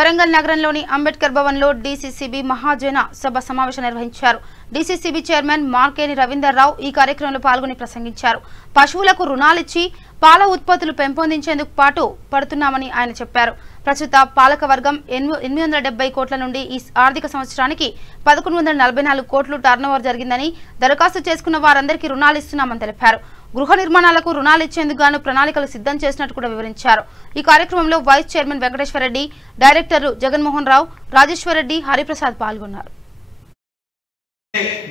వరంగల్ నగరంలోని అంబేద్కర్ భవన్లో డీసీసీబీ మహాజన సభ సమావేశం నిర్వహించారు. డీసీసీబీ చైర్మన్ మార్కేని రవీందర్రావు ఈ కార్యక్రమంలో పాల్గొని ప్రసంగించారు. పశువులకు రుణాలిచ్చి పాల ఉత్పత్తులు పెంపొందించేందుకు పాటు పడుతున్నామని ఆయన చెప్పారు. ప్రస్తుత పాలక వర్గం 870 కోట్ల నుండి ఈ ఆర్థిక సంవత్సరానికి 1144 కోట్లు టర్నోవర్ జరిగిందని, దరఖాస్తు చేసుకున్న వారందరికీ రుణాలు ఇస్తున్నామని తెలిపారు. గృహ నిర్మాణాలకు రుణాలు ఇచ్చేందుకు గాను ప్రణాళికలు సిద్ధం చేసినట్టు కూడా వివరించారు. ఈ కార్యక్రమంలో వైస్ చైర్మన్ వెంకటేశ్వర రెడ్డి, డైరెక్టర్లు జగన్మోహన్ రావు, రాజేశ్వర రెడ్డి, హరిప్రసాద్ పాల్గొన్నారు.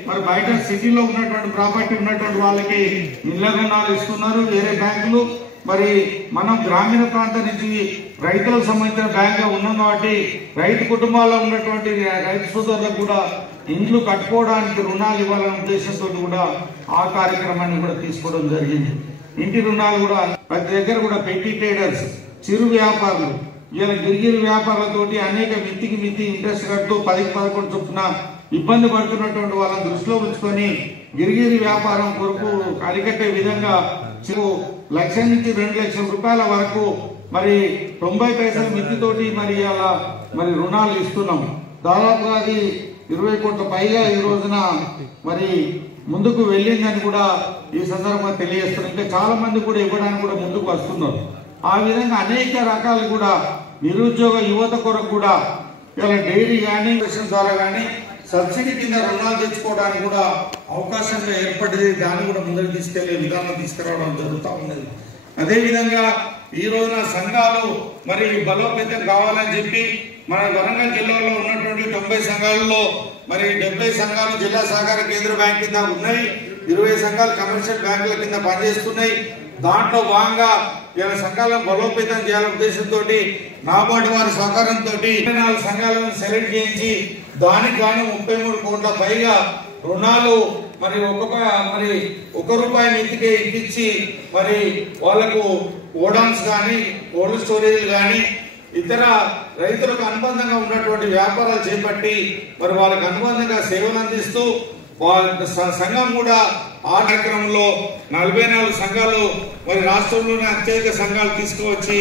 మరి బయట సిటీలో ఉన్నటువంటి ప్రాపర్టీ ఉన్నటువంటి వాళ్ళకి ఇళ్ల రుణాలు ఇస్తున్నారు వేరే బ్యాంకులు. మరి మనం గ్రామీణ ప్రాంతం నుంచి రైతులకు సంబంధించిన బ్యాంకుగా ఉన్నాం కాబట్టి రైతు కుటుంబాల్లో ఉన్నటువంటి రైతు సోదరులకు కూడా ఇండ్లు కట్టుకోవడానికి రుణాలు ఇవ్వాలనే ఉద్దేశంతో కూడా ఆ కార్యక్రమాన్ని కూడా తీసుకోవడం జరిగింది. ఇంటి రుణాలు కూడా ప్రతి దగ్గర కూడా పెట్టి ట్రేడర్స్, చిరు వ్యాపారులు, ఇలా గిరిగిరి వ్యాపారాలతోటి అనేక మిత్తి ఇంట్రెస్ట్ కడుతూ 10-11 చొప్పున ఇబ్బంది పడుతున్నటువంటి వాళ్ళని దృష్టిలో ఉంచుకొని గిరిగిరి వ్యాపారం కొరకు అరికట్టే విధంగా 1,00,000 నుంచి 2 లక్షల రూపాయల వరకు మరి 90 పైసల మిత్తితోటి మరి అలా మరి రుణాలు ఇస్తున్నాం. దాదాపుగా అది 20 కోట్ల పైగా ఈ రోజున మరి ముందుకు వెళ్ళిందని కూడా ఈ సందర్భంగా తెలియజేస్తున్నాం. ఇంకా చాలా మంది కూడా ఇవ్వడానికి కూడా ముందుకు వస్తున్నారు. ఆ విధంగా అనేక రకాలు కూడా నిరుద్యోగ యువత కొరకు కూడా ఇలా డైరీ కానీ ద్వారా కానీ సబ్సిడీ కింద రుణాలు తెచ్చుకోవడానికి కూడా అవకాశంగా ఏర్పడింది. దాన్ని కూడా ముందుకు తీసుకెళ్లే విధానం తీసుకురావడం జరుగుతూ ఉన్నది. అదేవిధంగా ఈ రోజున సంఘాలు మరి బలోపేతం కావాలని చెప్పి మన వరంగల్ జిల్లాలో ఉన్నటువంటి 90 సంఘాలలో మరి 70 సంఘాలు జిల్లా సహకార కేంద్ర బ్యాంక్ కింద ఉన్నాయి, 20 సంఘాలు కమర్షియల్ బ్యాంకుల కింద పనిచేస్తున్నాయి. దాంట్లో భాగంగా ఇలా సంఘాలను బలోపేతం చేయాలనే ఉద్దేశంతో నాబార్డు వారి సహకారంతో 24 సంఘాలను సెలెక్ట్ చేయించి దానికి గాను 33 కోట్ల పైగా రుణాలు మరి ఒక్క రూపాయి మితికే ఇప్పించి మరి వాళ్లకు గోడౌన్స్ కానీ కోల్డ్ స్టోరేజ్ కానీ ఇతర రైతులకు అనుబంధంగా ఉన్నటువంటి వ్యాపారాలు చేపట్టి మరి వాళ్ళకి అనుబంధంగా సేవలు అందిస్తూ సంఘం కూడా ఆ కార్యక్రమంలో 44 సంఘాలు మరి రాష్ట్రంలోనే అత్యధిక సంఘాలు తీసుకువచ్చి